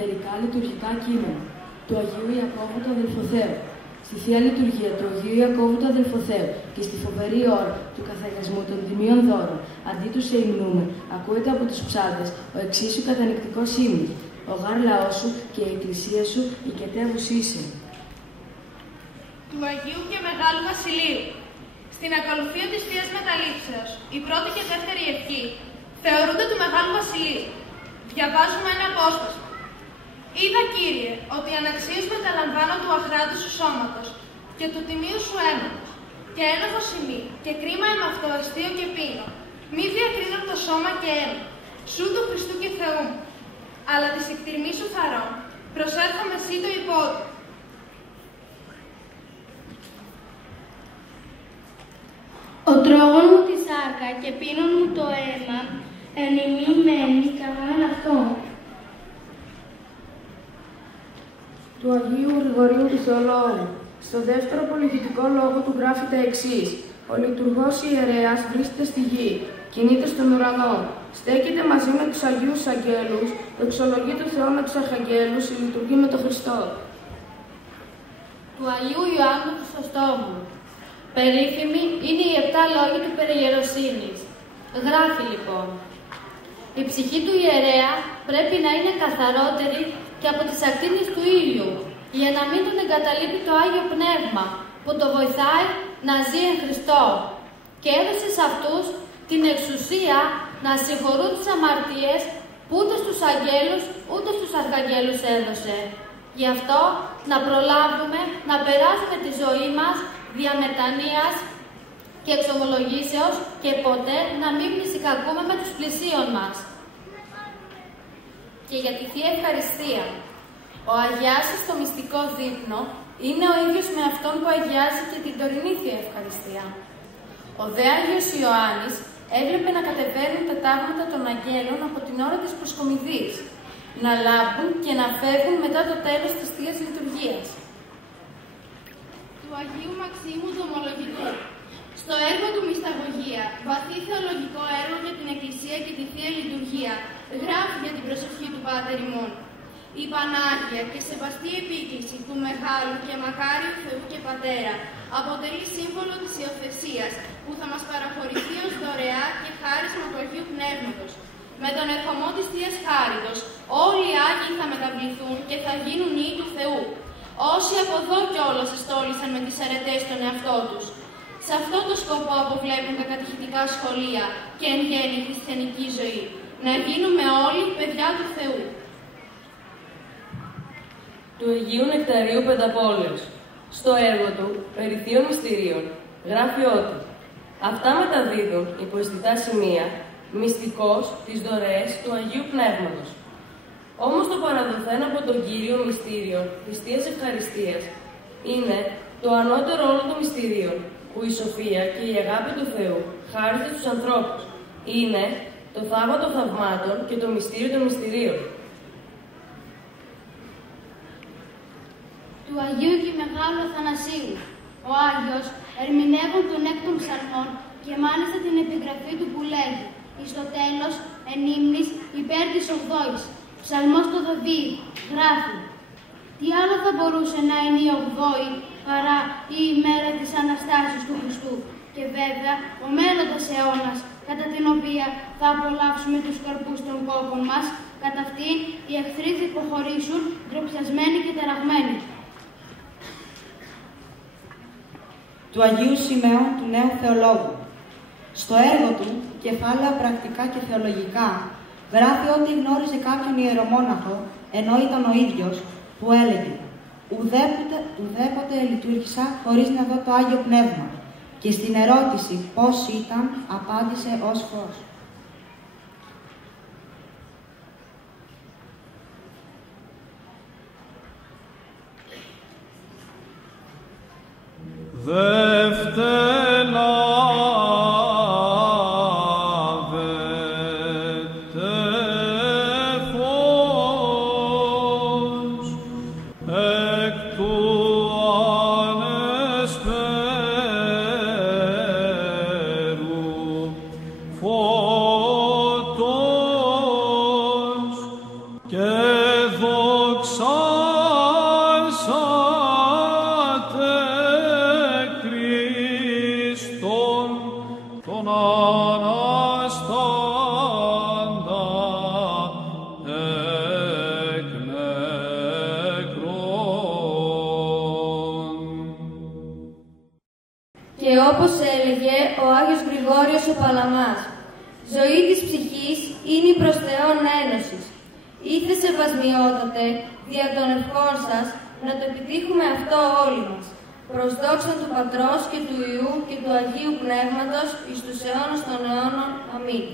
ιερικά λειτουργικά κείμενα του Αγίου Ιακώβου του Αδελφοθέου, στη Θεία Λειτουργία του Αγίου Ιακώβου του Αδελφοθέου και στη φοβερή ώρα του καθαγιασμού των τιμίων δώρων, αντί του σε υμνούμε, ακούεται από τους ψάλτες ο εξίσου κατανυκτικός ύμνος. Ο γάρ λαός σου και η εκκλησία σου οικετεύους είσαι. Του Αγίου και Μεγάλου Βασιλείου. Στην ακολουθία της Θείας Μεταλήψεως, η πρώτη και δεύτερη ευχή θεωρούνται του Μεγάλου Βασιλείου. Διαβάζουμε ένα απόσπασμα. Είδα, Κύριε, ότι αναξίως μεταλαμβάνω του αχράτου σου σώματος και του τιμίου σου αίματος, και ένοχος ημί, και κρίμα εμαυτό αστείο και πίνω. Μη διακρίνω το σώμα και αίμα, σου του Χριστού και Θεού μου, αλλά της εκτιρμής σου θαρών, προσέρχομαι εσύ το υπότιτλο. Ο τρόγων μου τη σάρκα και πίνων μου το αίμα, εν ημί μένει κανέναν αυτό. Του Αγίου Γρηγορίου του Θεολόγου. Στο δεύτερο πολιθητικό λόγο του γράφει τα εξής. Ο λειτουργός ιερέας βρίσκεται στη γη, κινείται στον ουρανό, στέκεται μαζί με τους Αγίους Αγγέλους, εξολογεί το Θεό με τους Αρχαγγέλους, λειτουργεί με τον Χριστό. Του Αγίου Ιωάννου Χρυσοστόμου. Περίφημοι είναι οι 7 λόγοι του περιγεροσύνης. Γράφει λοιπόν. Η ψυχή του ιερέα πρέπει να είναι καθαρότερη και από τις ακτίνες του ήλιου, για να μην τον εγκαταλείπει το Άγιο Πνεύμα, που το βοηθάει να ζει εν Χριστώ, και έδωσε σε αυτούς την εξουσία να συγχωρούν τις αμαρτίες που ούτε στους αγγέλους ούτε στους αρχαγγέλους έδωσε. Γι' αυτό να προλάβουμε να περάσουμε τη ζωή μας διαμετανοίας και εξομολογήσεως και ποτέ να μην πλησικακούμε με τους πλησίον μας. Και για τη Θεία Ευχαριστία. Ο αγιάζεις στο μυστικό δείπνο είναι ο ίδιος με αυτόν που αγιάζει και την τωρινή Θεία Ευχαριστία. Ο δε Άγιος Ιωάννης έβλεπε να κατεβαίνουν τα τάγματα των αγγέλων από την ώρα της προσκομιδής, να λάμπουν και να φεύγουν μετά το τέλος της Θείας Λειτουργίας. Του Αγίου Μαξίμου του Ομολογητού. Στο έργο του Μυσταγωγία, βαθύ θεολογικό έργο για την Εκκλησία και τη Θεία Λειτουργία, γράφει για την προσευχή του Πάτερ ημών. Η Πανάγια και σεβαστή επίκληση του Μεγάλου και Μακάριου Θεού και Πατέρα αποτελεί σύμβολο της υιοθεσίας που θα μας παραχωρηθεί ως δωρεά και χάρισμα του Αγίου Πνεύματος. Με τον ερχομό της Θείας Χάριτος, όλοι οι Άγιοι θα μεταβληθούν και θα γίνουν νύοι του Θεού. Όσοι από εδώ κιόλας εστόλισαν με τις αρετές τον εαυτό τους. Σε αυτό το σκοπό αποβλέπουν τα κατηχητικά σχολεία και εν γέννη η χριστιανική ζωή. Να γίνουμε όλοι παιδιά του Θεού. Του Αγίου Νεκταρίου Πενταπόλεως. Στο έργο του «Περί Θείων Μυστηρίων» γράφει ότι αυτά μεταδίδουν υπό αισθητά σημεία μυστικώς τις δωρεές του Αγίου Πνεύματος. Όμως το παραδοθέν από τον Κύριο μυστήριο της Θείας Ευχαριστίας είναι το ανώτερο όλων των μυστηρίων, που η σοφία και η αγάπη του Θεού χάριζε στους ανθρώπους. Είναι το θαύμα των θαυμάτων και το μυστήριο των μυστηρίων. Του Αγίου και Μεγάλου Αθανασίου. Ο Άγιος, ερμηνεύων των έκτων ψαλμών και μάλιστα την επιγραφή του που λέγει «Εις το τέλος, εν ύμνης, υπέρ της ογδόης». Ψαλμός του Δαβίδ γράφει «Τι άλλο θα μπορούσε να είναι η ογδόη παρά η ημέρα της Αναστάσεως του Χριστού και βέβαια ο μέλλοντας αιώνας, κατά την οποία θα απολαύσουμε τους καρπούς των κόπων μας, κατά αυτήν οι εχθροί θα υποχωρήσουν, ντροπιασμένοι και ταραγμένοι». Του Αγίου Σημεών του Νέου Θεολόγου. Στο έργο του, κεφάλαια πρακτικά και θεολογικά, γράφει ότι γνώριζε κάποιον ιερομόναχο, ενώ ήταν ο ίδιος, που έλεγε «Ουδέποτε λειτουργήσα χωρίς να δω το Άγιο Πνεύμα» και στην ερώτηση πώς ήταν, απάντησε ως φως. Φωτός και Και όπως έλεγε ο Άγιος Γρηγόριος ο Παλαμάς, ζωή της ψυχής είναι η προς Θεόν ένωσης. Ήθε σεβασμιότατε, δια των ευχών σας, να το επιτύχουμε αυτό όλοι μας. Προς δόξα του Πατρός και του Υιού και του Αγίου Πνεύματος, εις τους αιώνας των αιώνων. Αμήν.